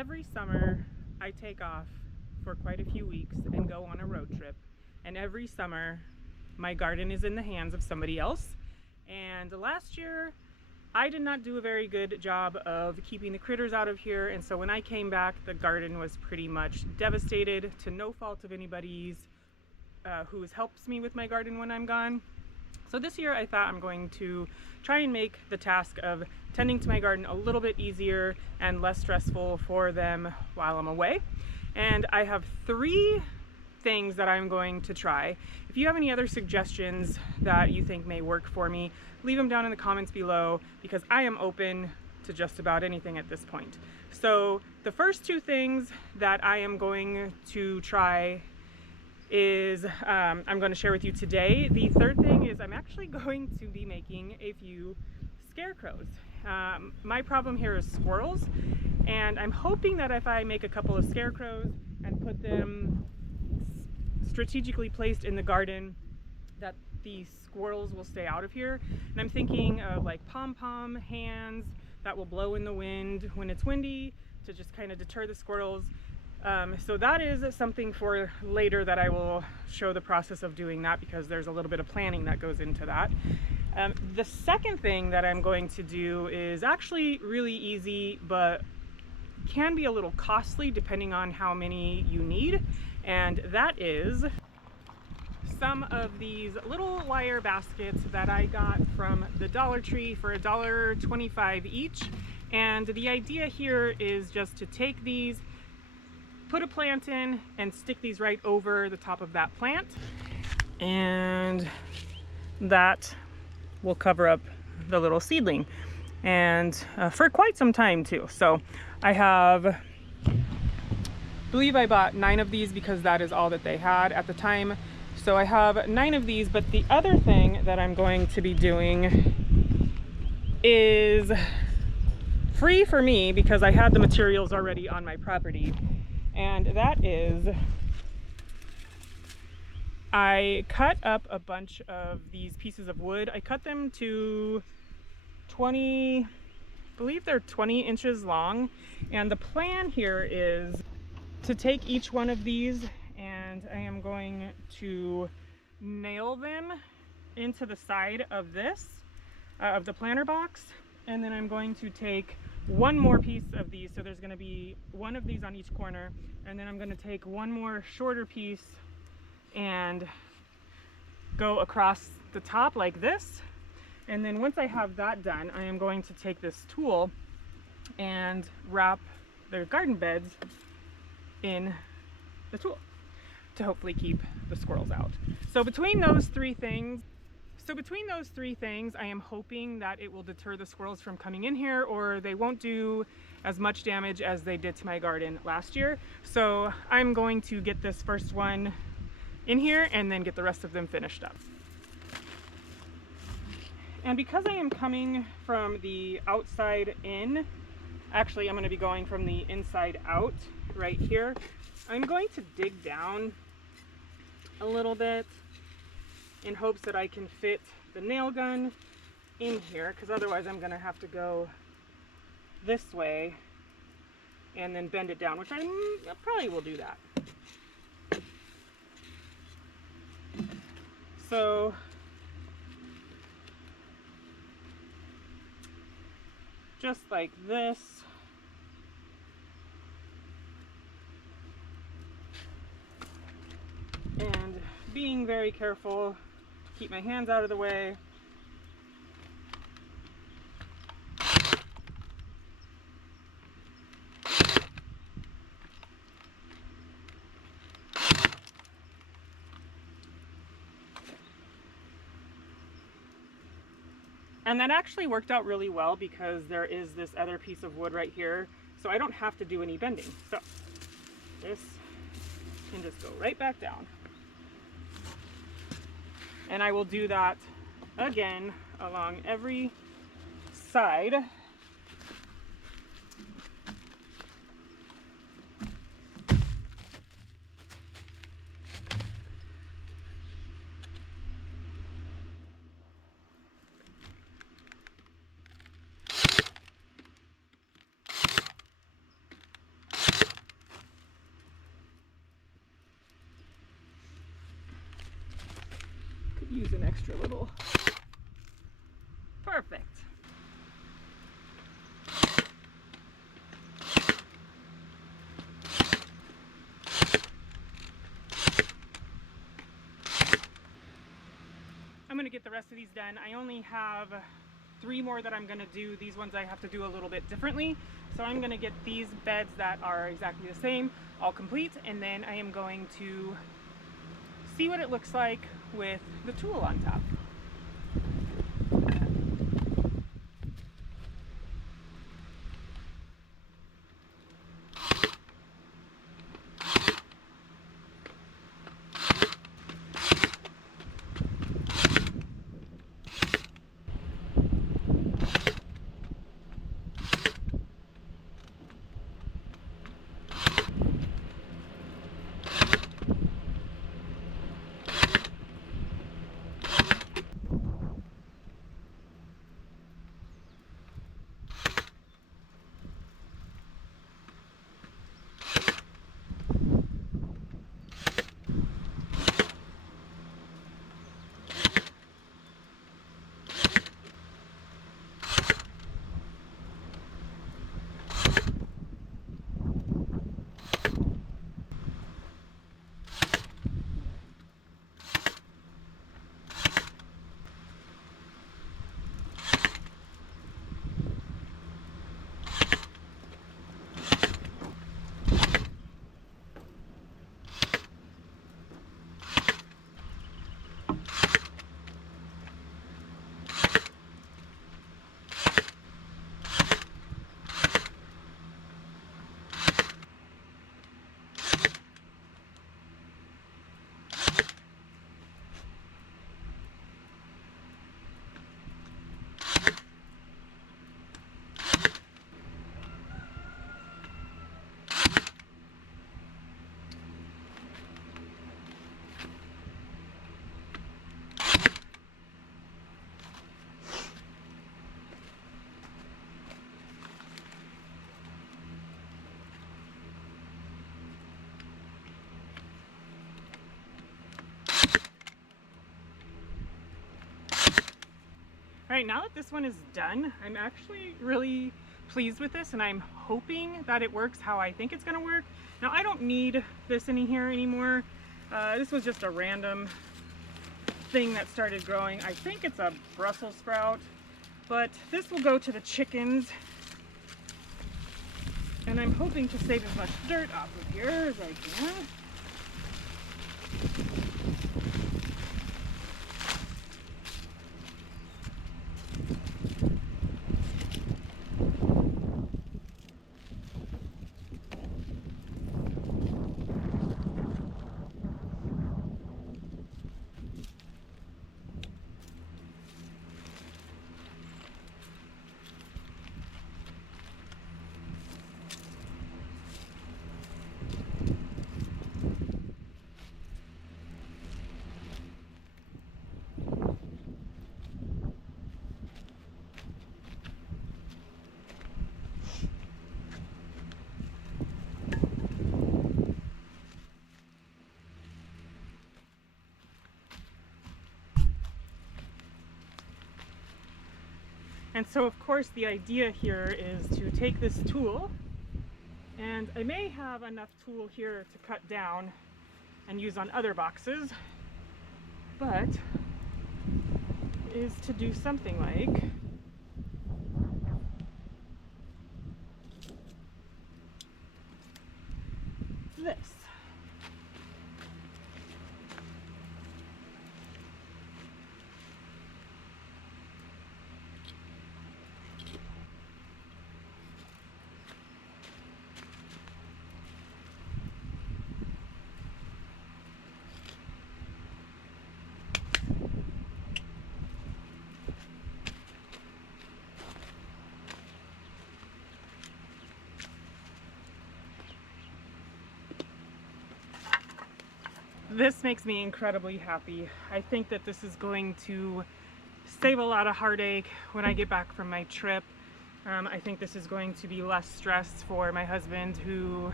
Every summer I take off for quite a few weeks and go on a road trip, and every summer my garden is in the hands of somebody else. And last year I did not do a very good job of keeping the critters out of here, and so when I came back the garden was pretty much devastated, to no fault of anybody's who helps me with my garden when I'm gone. So this year I thought I'm going to try and make the task of tending to my garden a little bit easier and less stressful for them while I'm away. And I have 3 things that I'm going to try. If you have any other suggestions that you think may work for me, leave them down in the comments below, because I am open to just about anything at this point. So the first 2 things that I am going to try is I'm going to share with you today. The third thing is I'm actually going to be making a few scarecrows. My problem here is squirrels, and I'm hoping that if I make a couple of scarecrows and put them strategically placed in the garden, that the squirrels will stay out of here. And I'm thinking of like pom-pom hands that will blow in the wind when it's windy to just kind of deter the squirrels. So that is something for later, that I will show the process of doing that, because there's a little bit of planning that goes into that. The second thing that I'm going to do is actually really easy, but can be a little costly depending on how many you need, and that is some of these little wire baskets that I got from the Dollar Tree for $1.25 each. And the idea here is just to take these, put a plant in, and stick these right over the top of that plant, and that will cover up the little seedling, and for quite some time too. So I believe I bought 9 of these because that is all that they had at the time. So I have 9 of these, but the other thing that I'm going to be doing is free for me because I had the materials already on my property. And that is, I cut up a bunch of these pieces of wood. I cut them to 20, I believe they're 20 inches long. And the plan here is to take each one of these, and I am going to nail them into the side of this, of the planter box. And then I'm going to take one more piece of these, so there's going to be one of these on each corner, and then I'm going to take one more shorter piece and go across the top like this. And then once I have that done, I am going to take this tool and wrap the garden beds in the tool to hopefully keep the squirrels out. So between those three things, I am hoping that it will deter the squirrels from coming in here, or they won't do as much damage as they did to my garden last year. So I'm going to get this first one in here and then get the rest of them finished up. And because I am coming from the outside in, actually I'm going to be going from the inside out right here, I'm going to dig down a little bit in hopes that I can fit the nail gun in here, because otherwise I'm going to have to go this way and then bend it down, which I probably will do that. So just like this. And being very careful to keep my hands out of the way. And that actually worked out really well, because there is this other piece of wood right here, so I don't have to do any bending. So this can just go right back down. And I will do that again along every side. use an extra little. Perfect. I'm going to get the rest of these done. I only have 3 more that I'm going to do. These ones I have to do a little bit differently. So I'm going to get these beds that are exactly the same all complete, and then I am going to see what it looks like with the tulle on top. All right, now that this one is done, I'm actually really pleased with this, and I'm hoping that it works how I think it's gonna work. Now, I don't need this in here anymore. This was just a random thing that started growing. I think it's a Brussels sprout, but this will go to the chickens. And I'm hoping to save as much dirt off of here as I can. And so, of course, the idea here is to take this tulle, and I may have enough tulle here to cut down and use on other boxes, but is to do something like this. This makes me incredibly happy. I think that this is going to save a lot of heartache when I get back from my trip. I think this is going to be less stress for my husband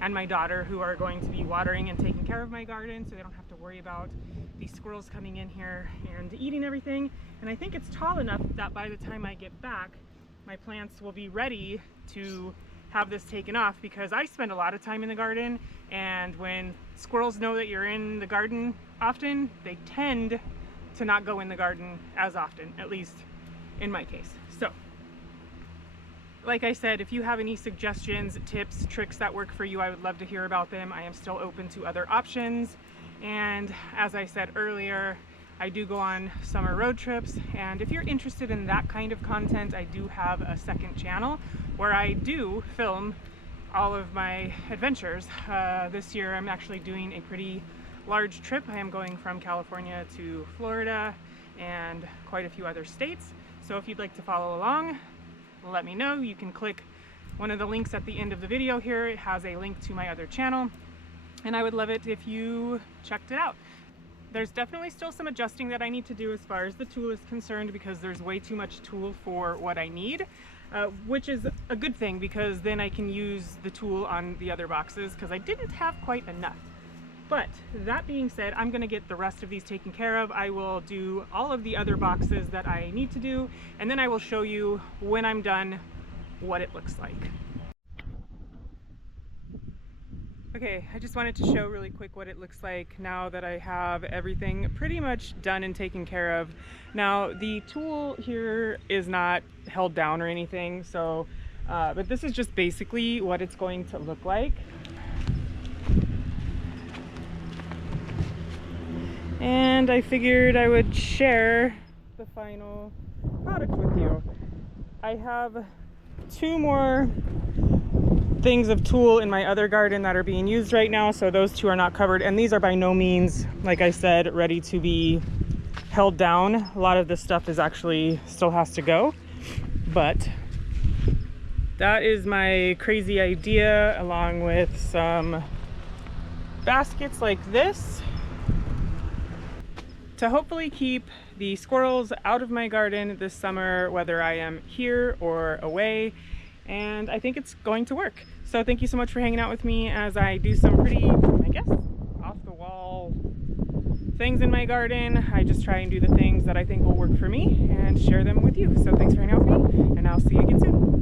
and my daughter, who are going to be watering and taking care of my garden, so they don't have to worry about these squirrels coming in here and eating everything. And I think it's tall enough that by the time I get back, my plants will be ready to have this taken off, because I spend a lot of time in the garden, and when squirrels know that you're in the garden often, they tend to not go in the garden as often, at least in my case. So like I said, if you have any suggestions, tips, tricks that work for you, I would love to hear about them. I am still open to other options. And as I said earlier, I do go on summer road trips. And if you're interested in that kind of content, I do have a second channel where I do film all of my adventures. This year, I'm actually doing a pretty large trip. I am going from California to Florida and quite a few other states. So if you'd like to follow along, let me know. You can click one of the links at the end of the video here. It has a link to my other channel, and I would love it if you checked it out. There's definitely still some adjusting that I need to do as far as the tool is concerned, because there's way too much tool for what I need, which is a good thing, because then I can use the tool on the other boxes, because I didn't have quite enough. But that being said, I'm going to get the rest of these taken care of. I will do all of the other boxes that I need to do, and then I will show you when I'm done what it looks like. Okay, I just wanted to show really quick what it looks like now that I have everything pretty much done and taken care of. Now, the tool here is not held down or anything, so but this is just basically what it's going to look like. And I figured I would share the final product with you. I have 2 more things of tool in my other garden that are being used right now, so those 2 are not covered, and these are by no means, like I said, ready to be held down. A lot of this stuff is actually still has to go, but that is my crazy idea, along with some baskets like this, to hopefully keep the squirrels out of my garden this summer, whether I am here or away. And I think it's going to work. So thank you so much for hanging out with me as I do some pretty, I guess, off the wall things in my garden. I just try and do the things that I think will work for me and share them with you. So thanks for hanging out with me, and I'll see you again soon.